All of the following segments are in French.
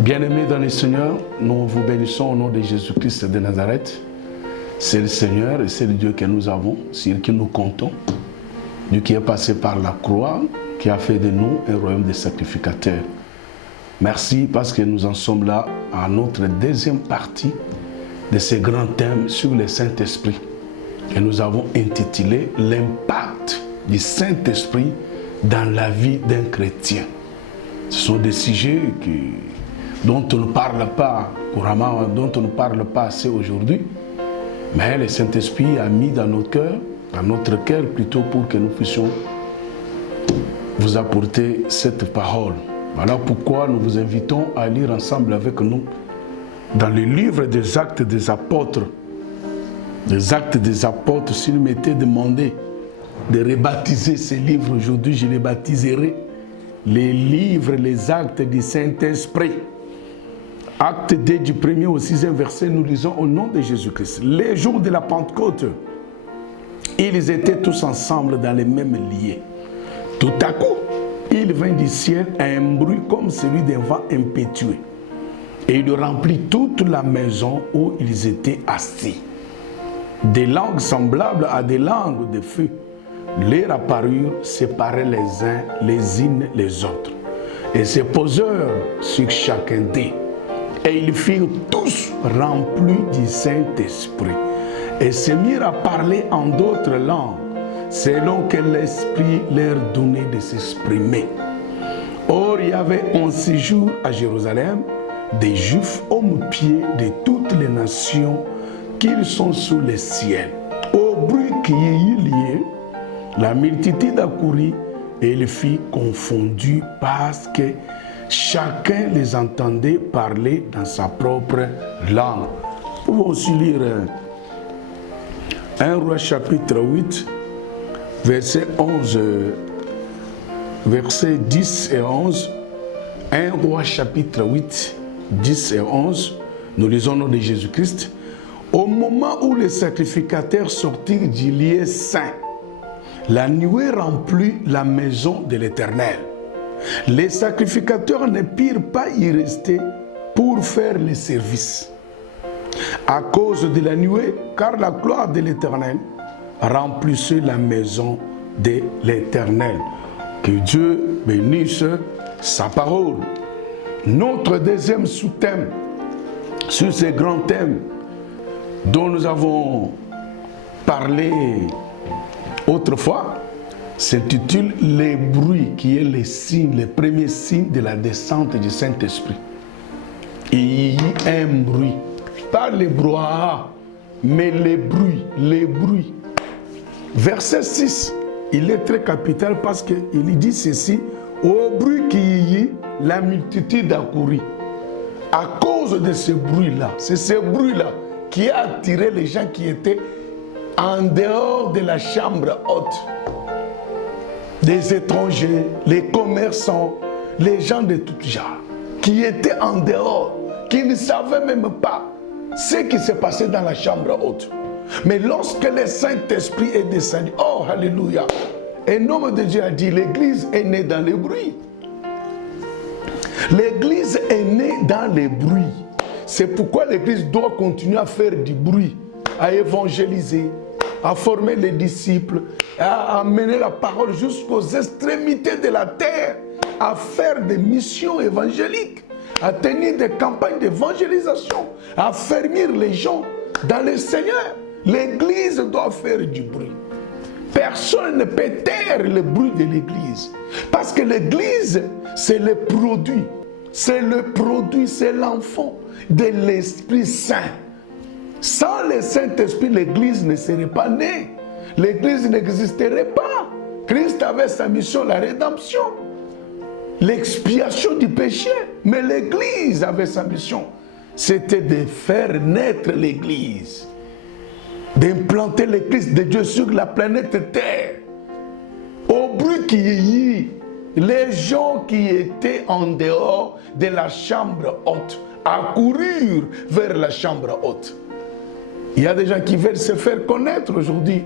Bien-aimés dans le Seigneur, nous vous bénissons au nom de Jésus-Christ de Nazareth. C'est le Seigneur et c'est le Dieu que nous avons, sur qui nous comptons. Dieu qui est passé par la croix, qui a fait de nous un royaume de sacrificateurs. Merci parce que nous en sommes là à notre deuxième partie de ce grand thème sur le Saint-Esprit. Et nous avons intitulé l'impact du Saint-Esprit dans la vie d'un chrétien. Ce sont des sujets dont on ne parle pas couramment, dont on ne parle pas assez aujourd'hui. Mais le Saint-Esprit a mis dans nos cœurs, dans notre cœur plutôt, pour que nous puissions vous apporter cette parole. Voilà pourquoi nous vous invitons à lire ensemble avec nous dans le livre des Actes des Apôtres. Les Actes des Apôtres, s'il m'était demandé de rebaptiser ces livres aujourd'hui, je les baptiserai les livres, les actes du Saint-Esprit. Acte 2 du 1er au 6e verset, nous lisons au nom de Jésus-Christ. Les jours de la Pentecôte, ils étaient tous ensemble dans les mêmes lieux. Tout à coup, il vint du ciel un bruit comme celui d'un vent impétueux. Et il remplit toute la maison où ils étaient assis. Des langues semblables à des langues de feu leur apparurent, séparés les unes les autres, et se posèrent sur chacun d'eux. Et ils furent tous remplis du Saint-Esprit, et se mirent à parler en d'autres langues, selon que l'Esprit leur donnait de s'exprimer. Or, il y avait en séjour à Jérusalem des Juifs hommes-pieds de toutes les nations qu'ils sont sous le ciel. Au bruit qui y eut lieu, la multitude accourut et les fit confondus parce que chacun les entendait parler dans sa propre langue. Nous pouvons aussi lire 1 Roi chapitre 8, verset 11, versets 10 et 11. 1 Roi chapitre 8, 10 et 11. Nous lisons au nom de Jésus-Christ. Au moment où les sacrificateurs sortirent du lieu saint, la nuée remplit la maison de l'Éternel. Les sacrificateurs ne purent pas y rester pour faire le service à cause de la nuée, car la gloire de l'Éternel remplissait la maison de l'Éternel. Que Dieu bénisse sa parole. Notre deuxième sous-thème sur ce grand thème dont nous avons parlé autrefois s'intitule « Les bruits » qui est le signe, le premier signe de la descente du Saint-Esprit. Il y a un bruit, pas le brouhaha, mais les bruits. Verset 6, il est très capital parce qu'il dit ceci: « Au bruit qui y eut, la multitude accourut. » À cause de ce bruit-là, c'est ce bruit-là qui a attiré les gens qui étaient en dehors de la chambre haute. Des étrangers, les commerçants, les gens de tout genre, qui étaient en dehors, qui ne savaient même pas ce qui s'est passé dans la chambre haute. Mais lorsque le Saint-Esprit est descendu, oh alléluia, un homme de Dieu a dit, l'église est née dans le bruit. L'église est née dans les bruits. C'est pourquoi l'église doit continuer à faire du bruit, à évangéliser, à former les disciples, à amener la parole jusqu'aux extrémités de la terre, à faire des missions évangéliques, à tenir des campagnes d'évangélisation, à fermer les gens dans le Seigneur. L'église doit faire du bruit. Personne ne peut taire le bruit de l'église, parce que l'église, c'est le produit. C'est le produit, c'est l'enfant de l'Esprit Saint. Sans le Saint-Esprit, l'église ne serait pas née. L'église n'existerait pas. Christ avait sa mission, la rédemption, l'expiation du péché. Mais l'église avait sa mission. C'était de faire naître l'église, d'implanter l'église de Dieu sur la planète Terre. Au bruit qui y eut, les gens qui étaient en dehors de la chambre haute accoururent vers la chambre haute. Il y a des gens qui veulent se faire connaître aujourd'hui.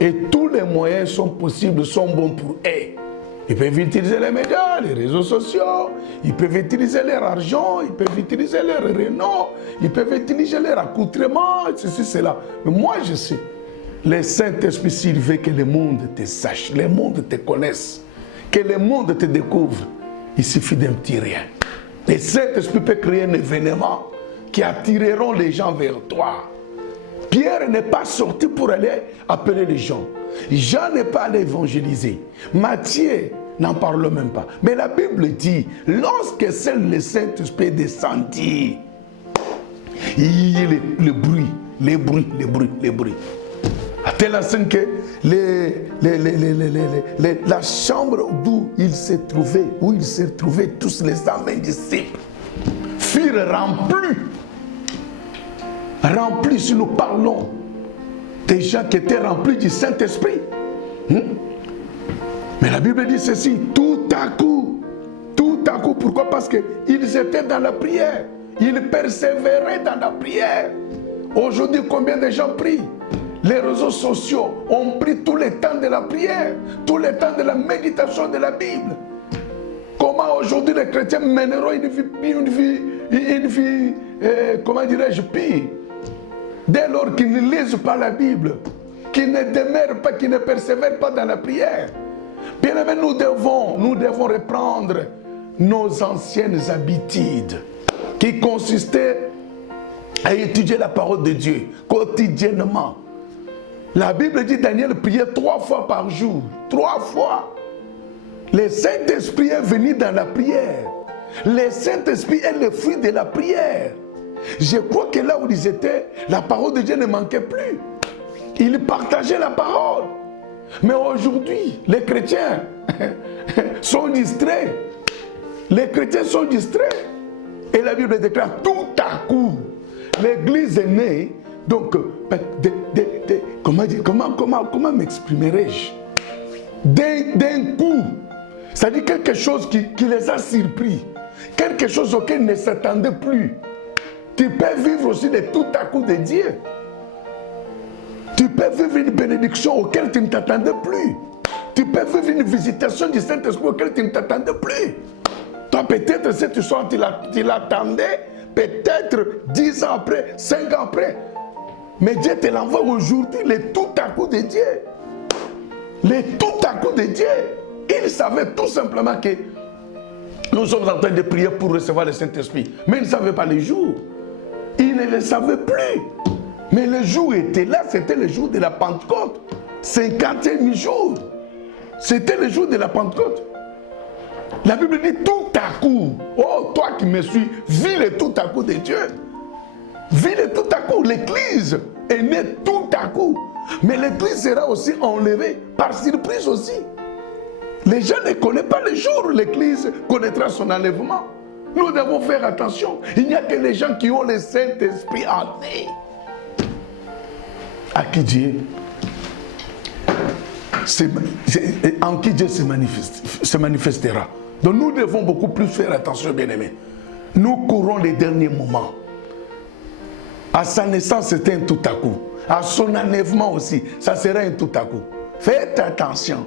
Et tous les moyens sont possibles, sont bons pour eux. Ils peuvent utiliser les médias, les réseaux sociaux, ils peuvent utiliser leur argent, ils peuvent utiliser leur renom, ils peuvent utiliser leur accoutrement, ceci, cela. Mais moi, je sais, le Saint-Esprit, s'il veut que le monde te sache, le monde te connaisse, que le monde te découvre, il suffit d'un petit rien. Le Saint-Esprit peut créer un événement qui attireront les gens vers toi. Pierre n'est pas sorti pour aller appeler les gens. Jean n'est pas allé évangéliser. Matthieu n'en parle même pas. Mais la Bible dit, lorsque seul le Saint-Esprit est descendu, il y a les bruits. À telle enseigne que la chambre où ils se trouvaient tous les 120 disciples, furent remplis, si nous parlons des gens qui étaient remplis du Saint-Esprit. Mais la Bible dit ceci, tout à coup, pourquoi? Parce qu'ils étaient dans la prière, ils persévéraient dans la prière. Aujourd'hui, combien de gens prient? Les réseaux sociaux ont pris tout le temps de la prière, tout le temps de la méditation de la Bible. Comment aujourd'hui les chrétiens mèneront une vie comment dirais-je, pire? Dès lors qu'ils ne lisent pas la Bible, qu'ils ne demeurent pas, qu'ils ne persévèrent pas dans la prière. Bien aimé, nous devons reprendre nos anciennes habitudes qui consistaient à étudier la parole de Dieu quotidiennement. La Bible dit Daniel priait 3 fois par jour. 3 fois. Le Saint-Esprit est venu dans la prière. Le Saint-Esprit est le fruit de la prière. Je crois que là où ils étaient, la parole de Dieu ne manquait plus. Ils partageaient la parole. Mais aujourd'hui, les chrétiens sont distraits. Les chrétiens sont distraits. Et la Bible déclare tout à coup, l'Église est née. Donc, comment m'exprimerai-je? D'un coup, c'est-à-dire quelque chose qui les a surpris, quelque chose auquel ils ne s'attendaient plus. Tu peux vivre aussi de tout à coup de Dieu. Tu peux vivre une bénédiction auquel tu ne t'attendais plus. Tu peux vivre une visitation du Saint-Esprit auquel tu ne t'attendais plus. Toi, peut-être cette histoire, tu l'attendais, peut-être 10 ans après, 5 ans après. Mais Dieu te l'envoie aujourd'hui, le tout à coup de Dieu. Le tout à coup de Dieu. Il savait tout simplement que nous sommes en train de prier pour recevoir le Saint-Esprit. Mais il ne savait pas les jours. Il ne le savait plus. Mais le jour était là, c'était le jour de la Pentecôte. 50e jour. C'était le jour de la Pentecôte. La Bible dit tout à coup. Oh, toi qui me suis, vis le tout à coup de Dieu. Vis le tout à coup. L'Église est née tout à coup. Mais l'Église sera aussi enlevée par surprise aussi. Les gens ne connaissent pas le jour où l'Église connaîtra son enlèvement. Nous devons faire attention. Il n'y a que les gens qui ont le Saint-Esprit en eux. À qui Dieu en qui Dieu se manifestera. Donc nous devons beaucoup plus faire attention, bien-aimés. Nous courons les derniers moments. À sa naissance, c'était un tout à coup. À son enlèvement aussi, ça sera un tout à coup. Faites attention.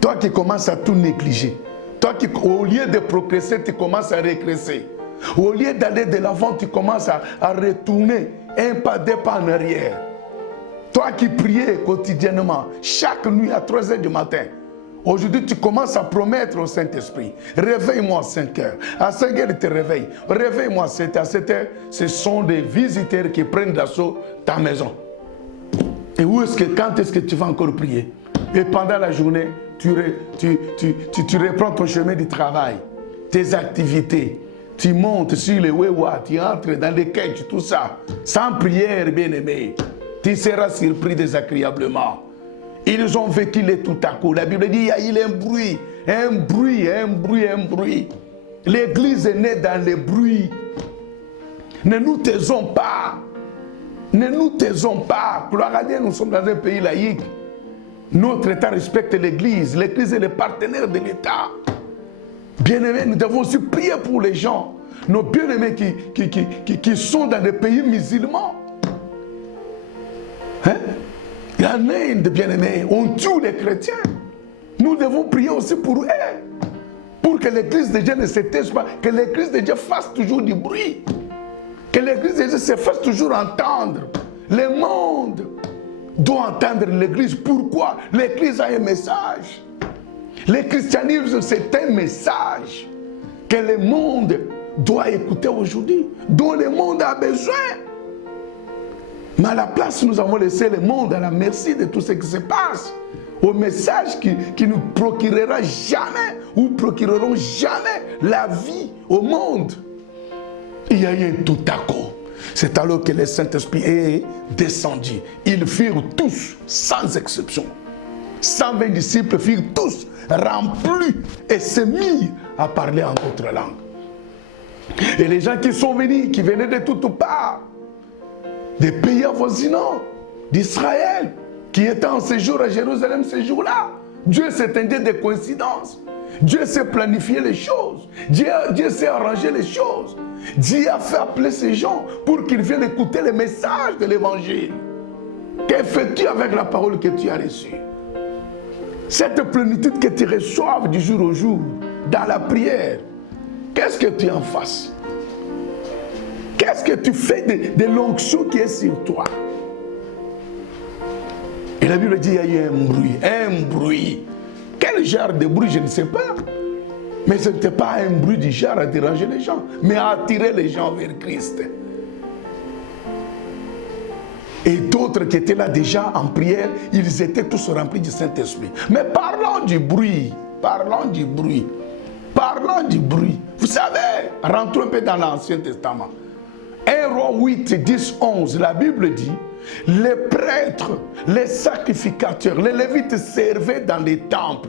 Toi qui commences à tout négliger, toi qui, au lieu de progresser, tu commences à régresser. Au lieu d'aller de l'avant, tu commences à retourner un pas, 2 pas en arrière. Toi qui priais quotidiennement, chaque nuit à 3 heures du matin, aujourd'hui tu commences à promettre au Saint-Esprit, réveille-moi à 5 heures. À 5 heures, il te réveille. Réveille-moi à 7 heures. À 7 heures, ce sont des visiteurs qui prennent d'assaut ta maison. Et quand est-ce que tu vas encore prier? Et pendant la journée, tu reprends ton chemin du travail, tes activités. Tu montes sur les wewa, tu entres dans les quêtes, tout ça. Sans prière, bien-aimé. Tu seras surpris désagréablement. Ils ont vécu le tout à coup. La Bible dit il y a eu un bruit. L'Église est née dans le bruit. Ne nous taisons pas. Ne nous taisons pas. Gloire à Dieu, nous sommes dans un pays laïque. Notre État respecte l'Église. L'Église est le partenaire de l'État. Bien-aimés, nous devons aussi prier pour les gens. Nos bien-aimés qui sont dans des pays musulmans. Hein? Il y en a de bien-aimés, on tue les chrétiens. Nous devons prier aussi pour eux. Pour que l'église de Dieu ne s'éteigne pas. Que l'église de Dieu fasse toujours du bruit. Que l'église de Dieu se fasse toujours entendre. Le monde doit entendre l'église. Pourquoi? L'église a un message. Le christianisme, c'est un message que le monde doit écouter aujourd'hui, dont le monde a besoin. Mais à la place, nous avons laissé le monde à la merci de tout ce qui se passe, au message qui nous procurera jamais ou procureront jamais la vie au monde. Il y a eu un tout à coup. C'est alors que le Saint-Esprit est descendu. Ils firent tous, sans exception. 120 disciples firent tous remplis et se mirent à parler en d'autres langues. Et les gens qui sont venus, qui venaient de toutes parts, des pays avoisinants, d'Israël, qui étaient en séjour à Jérusalem ce jour-là, Dieu s'est indiqué des coïncidences. Dieu s'est planifié les choses. Dieu s'est arrangé les choses. Dieu a fait appeler ces gens pour qu'ils viennent écouter le message de l'évangile. Que fais-tu avec la parole que tu as reçue? Cette plénitude que tu reçois du jour au jour, dans la prière, qu'est-ce que tu en fasses? Qu'est-ce que tu fais de l'onction qui est sur toi? Et la Bible dit qu'il y a eu un bruit. Quel genre de bruit, je ne sais pas. Mais ce n'était pas un bruit du genre à déranger les gens, mais à attirer les gens vers Christ. Et d'autres qui étaient là déjà en prière, ils étaient tous remplis du Saint-Esprit. Mais parlons du bruit, parlons du bruit, parlons du bruit. Vous savez, rentrons un peu dans l'Ancien Testament. 1 Roi 8, 10, 11, la Bible dit, les prêtres, les sacrificateurs, les Lévites servaient dans les temples.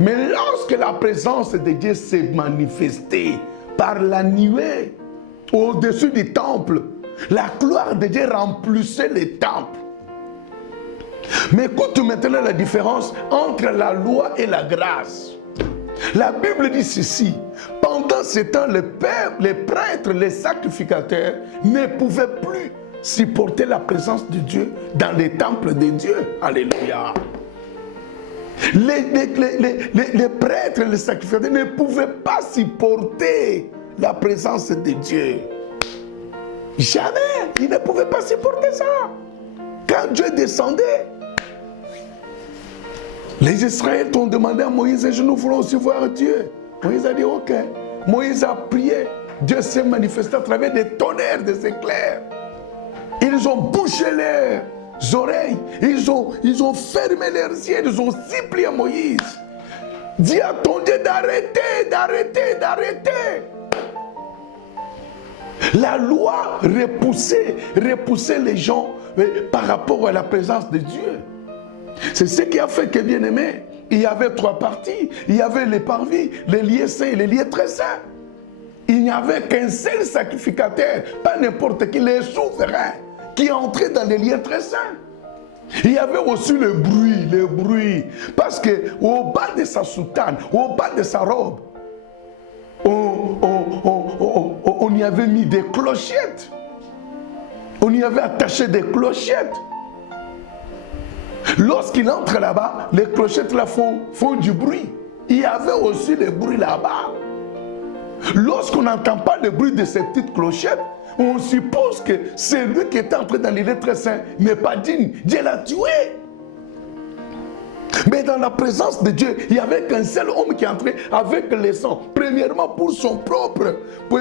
Mais lorsque la présence de Dieu s'est manifestée par la nuée au-dessus du temple, la gloire de Dieu remplissait les temples. Mais écoute maintenant la différence entre la loi et la grâce. La Bible dit ceci, pendant ce temps, les prêtres, les sacrificateurs ne pouvaient plus supporter la présence de Dieu dans les temples de Dieu. Alléluia. Les prêtres, les sacrificateurs ne pouvaient pas supporter la présence de Dieu. Jamais, ils ne pouvaient pas supporter ça. Quand Dieu descendait, les Israélites ont demandé à Moïse, et nous voulons aussi voir Dieu. Moïse a dit, ok. Moïse a prié. Dieu s'est manifesté à travers des tonnerres, des éclairs. Ils ont bouché leurs oreilles. Ils ont fermé leurs yeux. Ils ont supplié Moïse. Dis à ton Dieu d'arrêter, d'arrêter, d'arrêter. La loi repoussait les gens par rapport à la présence de Dieu. C'est ce qui a fait que, bien aimé, il y avait 3 parties. Il y avait les parvis, les lieux saints et les lieux très saints. Il n'y avait qu'un seul sacrificateur, pas n'importe qui, les souverains, qui entraient dans les lieux très saints. Il y avait aussi le bruit. Parce qu'au bas de sa soutane, au bas de sa robe, on y avait mis des clochettes. On y avait attaché des clochettes. Lorsqu'il entre là-bas, les clochettes là font du bruit. Il y avait aussi le bruit là-bas. Lorsqu'on n'entend pas le bruit de ces petites clochettes, on suppose que celui qui était entré dans les lieux très saints n'est pas digne. Dieu l'a tué. Mais dans la présence de Dieu, il n'y avait qu'un seul homme qui entrait avec le sang. Premièrement pour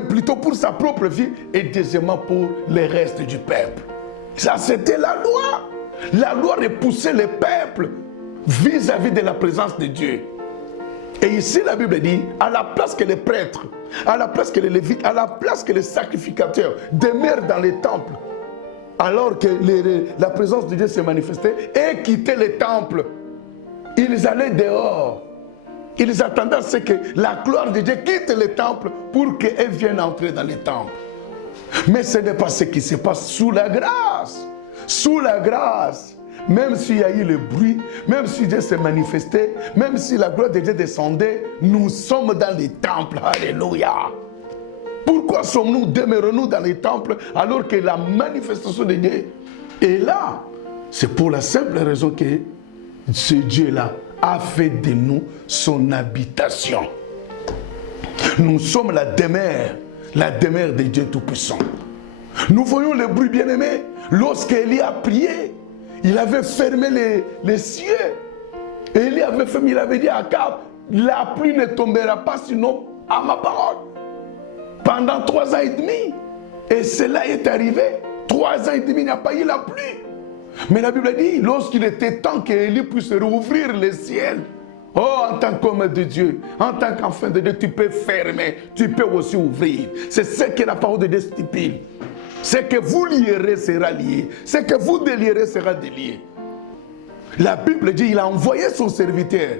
plutôt pour sa propre vie, et deuxièmement pour le reste du peuple. Ça, c'était la loi. La loi repoussait le peuple vis-à-vis de la présence de Dieu. Et ici, la Bible dit, à la place que les prêtres, à la place que les lévites, à la place que les sacrificateurs demeurent dans les temples, alors que la présence de Dieu s'est manifestée, et quittaient les temples, ils allaient dehors. Ils attendaient à ce que la gloire de Dieu quitte les temples pour qu'elle vienne entrer dans les temples. Mais ce n'est pas ce qui se passe sous la grâce. Sous la grâce, même s'il y a eu le bruit, même si Dieu s'est manifesté, même si la gloire de Dieu descendait, nous sommes dans les temples. Alléluia. Pourquoi demeurons-nous dans les temples alors que la manifestation de Dieu est là? C'est pour la simple raison que ce Dieu-là a fait de nous son habitation. Nous sommes la demeure de Dieu Tout-Puissant. Nous voyons le bruit bien-aimé. Lorsqu'Élie a prié, il avait fermé les cieux. Élie avait fermé, il avait dit à Akab, la pluie ne tombera pas sinon à ma parole. Pendant 3 ans et demi. Et cela est arrivé. 3 ans et demi, il n'y a pas eu la pluie. Mais la Bible dit, lorsqu'il était temps qu'Élie puisse rouvrir les ciels, oh, en tant qu'homme de Dieu, en tant qu'enfant de Dieu, tu peux fermer, tu peux aussi ouvrir. C'est ce que la parole de Dieu stipule. Ce que vous lierez sera lié. Ce que vous délierez sera délié. La Bible dit, il a envoyé son serviteur.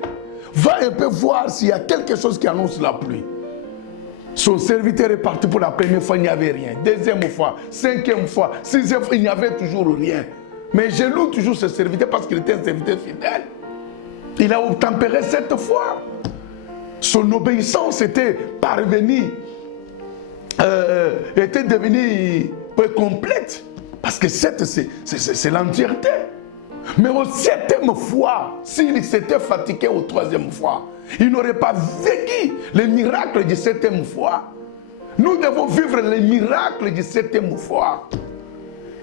Va un peu voir s'il y a quelque chose qui annonce la pluie. Son serviteur est parti pour la première fois, il n'y avait rien. Deuxième fois, 5e fois, 6e fois, il n'y avait toujours rien. Mais je loue toujours ce serviteur parce qu'il était un serviteur fidèle. Il a obtempéré 7 fois. Son obéissance était parvenue, était devenue complète. Parce que 7, c'est l'entièreté. Mais au 7e fois, s'il s'était fatigué au 3e fois, il n'aurait pas vécu les miracles du 7e fois. Nous devons vivre les miracles du 7e fois.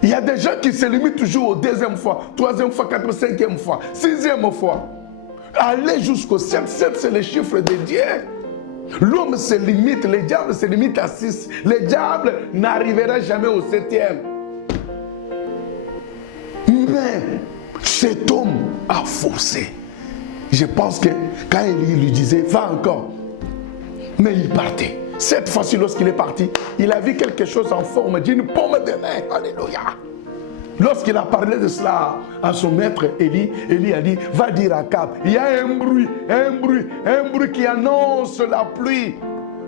Il y a des gens qui se limitent toujours au 2e fois, 3e fois, 4e, 5e fois, 6e fois. Aller jusqu'au 7, 7 c'est le chiffre de Dieu. L'homme se limite, le diable se limite à 6. Le diable n'arrivera jamais au 7e. Mais cet homme a forcé. Je pense que quand il lui disait, va encore, mais il partait. Cette fois-ci, lorsqu'il est parti, il a vu quelque chose en forme d'une pomme de main. Alléluia. Lorsqu'il a parlé de cela à son maître Élie, Élie a dit, va dire à Akab, il y a un bruit qui annonce la pluie.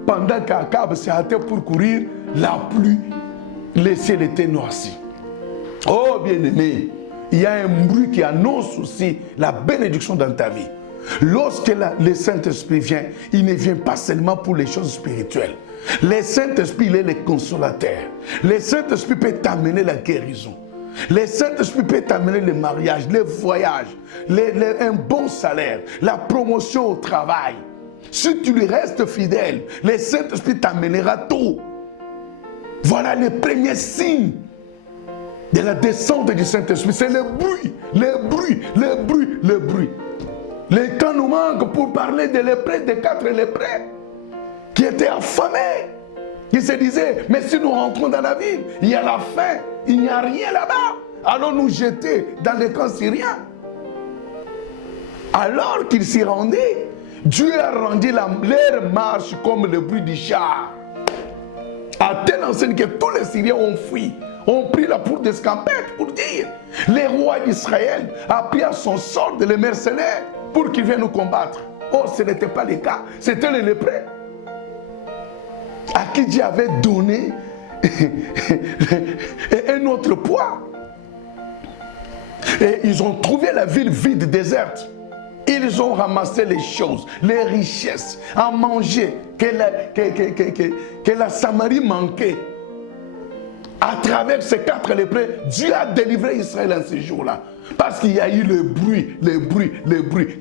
Pendant qu'Akab s'est hâté pour courir, la pluie, le ciel était noirci. Oh bien-aimé, il y a un bruit qui annonce aussi la bénédiction dans ta vie. Lorsque le Saint-Esprit vient, il ne vient pas seulement pour les choses spirituelles. Le Saint-Esprit, il est le consolateur. Le Saint-Esprit peut t'amener la guérison. Le Saint-Esprit peut t'amener le mariage, le voyage, un bon salaire, la promotion au travail. Si tu lui restes fidèle, le Saint-Esprit t'amènera tout. Voilà les premiers signes de la descente du Saint-Esprit. C'est le bruit. Le temps nous manque pour parler des lépreux, des 4 lépreux qui étaient affamés. Ils se disaient, mais si nous rentrons dans la ville, il y a la faim, il n'y a rien là-bas. Allons nous jeter dans les camps syriens. Alors qu'ils s'y rendaient, Dieu a rendu leur marche comme le bruit du char. À telle enseigne que tous les Syriens ont fui, ont pris la poudre d'escampette pour dire, les rois d'Israël a pris à son sort les mercenaires pour qu'ils viennent nous combattre. Oh, ce n'était pas le cas, c'était les lépreux à qui Dieu avait donné un autre poids. Et ils ont trouvé la ville vide, déserte. Ils ont ramassé les choses, les richesses, à manger que la Samarie manquait. À travers ces 4 lépreux, Dieu a délivré Israël en ce jour-là. Parce qu'il y a eu le bruit.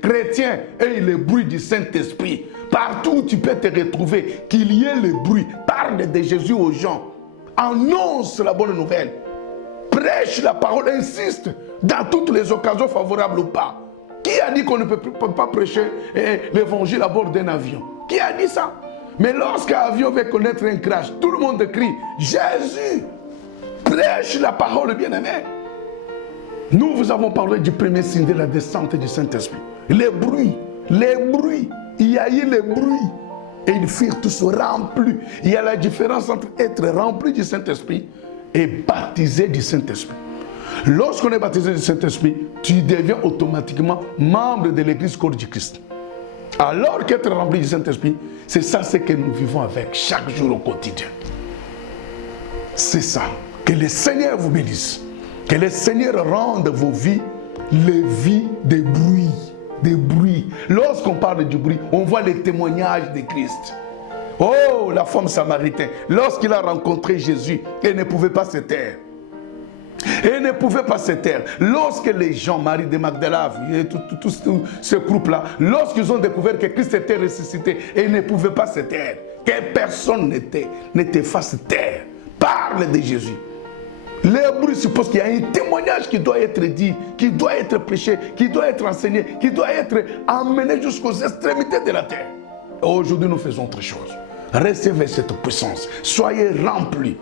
Chrétien et le bruit du Saint-Esprit. Partout où tu peux te retrouver, qu'il y ait le bruit. Parle de Jésus aux gens. Annonce la bonne nouvelle. Prêche la parole, insiste dans toutes les occasions favorables ou pas. Qui a dit qu'on ne peut pas prêcher l'évangile à bord d'un avion? Qui a dit ça? Mais lorsqu'un avion veut connaître un crash, tout le monde crie Jésus. Prêche la parole, bien-aimé. Nous vous avons parlé du premier signe de la descente du Saint-Esprit. Les bruits. Il y a eu les bruits. Et ils furent tous remplis. Il y a la différence entre être rempli du Saint-Esprit et baptisé du Saint-Esprit. Lorsqu'on est baptisé du Saint-Esprit, tu deviens automatiquement membre de l'Église corps du Christ. Alors qu'être rempli du Saint-Esprit, c'est ça ce que nous vivons avec chaque jour au quotidien. C'est ça. Que le Seigneur vous bénisse. Que le Seigneur rende vos vies les vies de bruit. Des bruits. Lorsqu'on parle du bruit, on voit les témoignages de Christ. Oh, la femme samaritaine, lorsqu'il a rencontré Jésus, elle ne pouvait pas se taire. Et ils ne pouvaient pas se taire. Lorsque les gens, Marie de Magdala, et tout ce groupe-là, lorsqu'ils ont découvert que Christ était ressuscité, ils ne pouvaient pas se taire. Que personne n'était fasse taire. Parle de Jésus. L'Hébreu suppose qu'il y a un témoignage qui doit être dit, qui doit être prêché, qui doit être enseigné, qui doit être amené jusqu'aux extrémités de la terre. Et aujourd'hui, nous faisons autre chose. Recevez cette puissance. Soyez remplis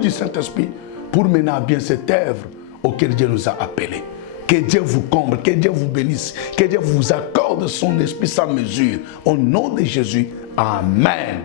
du Saint-Esprit pour mener à bien cette œuvre auquel Dieu nous a appelés. Que Dieu vous comble, que Dieu vous bénisse, que Dieu vous accorde son esprit sans mesure. Au nom de Jésus, Amen.